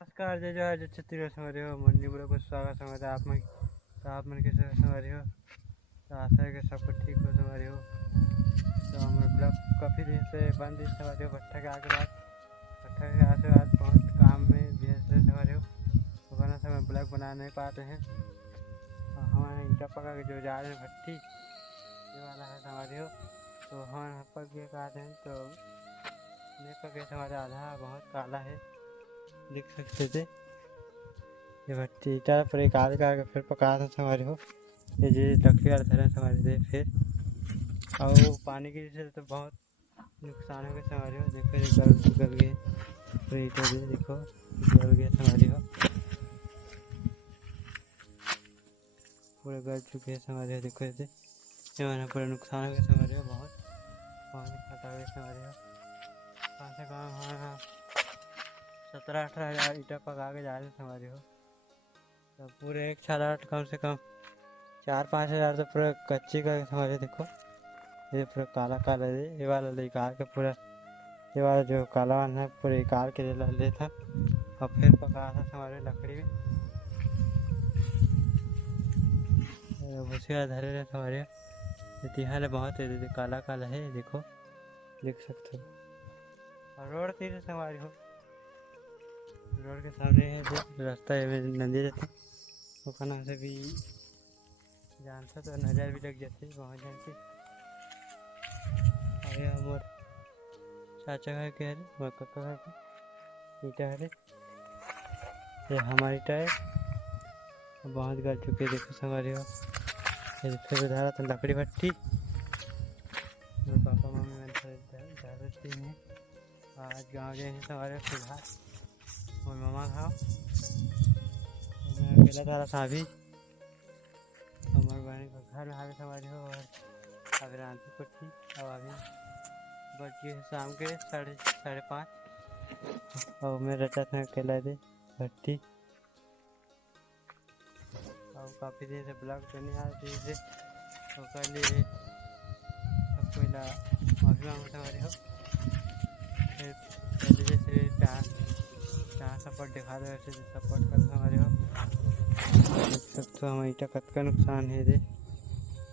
नमस्कार जय जवाहर जय छत्तीसगढ़ समझ हो मंडी बुरा को स्वागत समझ आप मन कैसे समझ हो। तो आशा है कि सबको ठीक हो समझ हो। तो हमारे ब्लॉग काफ़ी दिन से बंद ही समझ हो। भट्टा के आगे आज बहुत काम में व्यस्त है समझ हो। तो बना समय ब्लॉग बना नहीं पाते हैं। और हमारे ईटा पका के जो जा रहे हैं भट्टी ये वाला है समझ हो। तो हम पक गए कहते हैं तो नहीं पके समझ आधा बहुत काला है दिख सकते थे। ये भट्टी ईटा पर एक आध का फिर पका था समझ हो। ये जी लकड़ी वाला धरे समझ दे फिर और पानी की से तो बहुत नुकसान हो गया समझ हो। देखो ये गल गए पूरे ईटा दे देखो गल गया समझ हो। पूरे गल चुके हैं समझ हो। देखो ये मैंने पूरा नुकसान हो गया समझ हो। बहुत पानी खटा हुआ समझ हो। कहाँ से कहाँ हमारा 17-18 हज़ार ईटा पका के जा रहे समझ हो। तो पूरे एक छाला कम से कम 4-5 हज़ार तो पूरा कच्ची का समझ देखो। ये पूरा काला काला है ये वाला निकाल के पूरा ये वाला जो काला वाला है पूरा निकाल के ले था और फिर पका था हमारे लकड़ी में भूसी वाला धरे रहे हमारे तिहार बहुत है काला काला है देखो देख सकते हो। और रोड तीर से हमारी हो रोड के सामने है जो रास्ता है नदी रहता वो खाना से भी जानता तो नज़र भी लग जाती वहाँ जाके। और ये हमारे चाचा घर के हरे और काका घर के ईटा हरे ये हमारी ईटा है बहुत गल चुके देखो संगारी हो। फिर धारा तो लकड़ी भट्टी और पापा मम्मी धारती हैं। आज गाँव गए हैं सवारे फिलहाल और मामा था मैं अकेला धारा था अभी हमारे बहन का घर में हावे सवारी हो। और अभी रांची को थी और अभी बच गए शाम के 5:30 और मैं रचा था अकेला दे भट्टी और काफ़ी देर से ब्लॉग तो नहीं आ रही थी तो कर लिए सबको माफ़ी मांगता हमारे हो। फिर पहले जैसे जहाँ सपोर्ट दिखा दो वैसे सपोर्ट कर हमारे हो। देख सकते हो हमारे ईटा कतका नुकसान है दे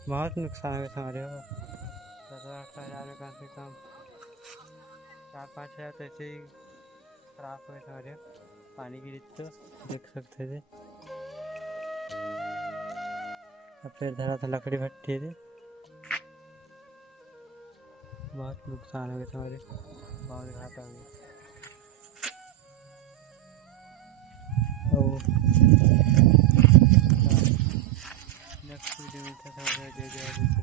बहुत नुकसान है हमारे हो। 17-18 हज़ार में कम से कम 4-5 हज़ार तो ऐसे ही खराब हुए हमारे पानी गिरी तो देख सकते थे। और फिर धरा था लकड़ी भट्टी थे बहुत नुकसान हो गया हमारे बहुत घाटा हो गया। और नेक्स्ट वीडियो में था जय जय।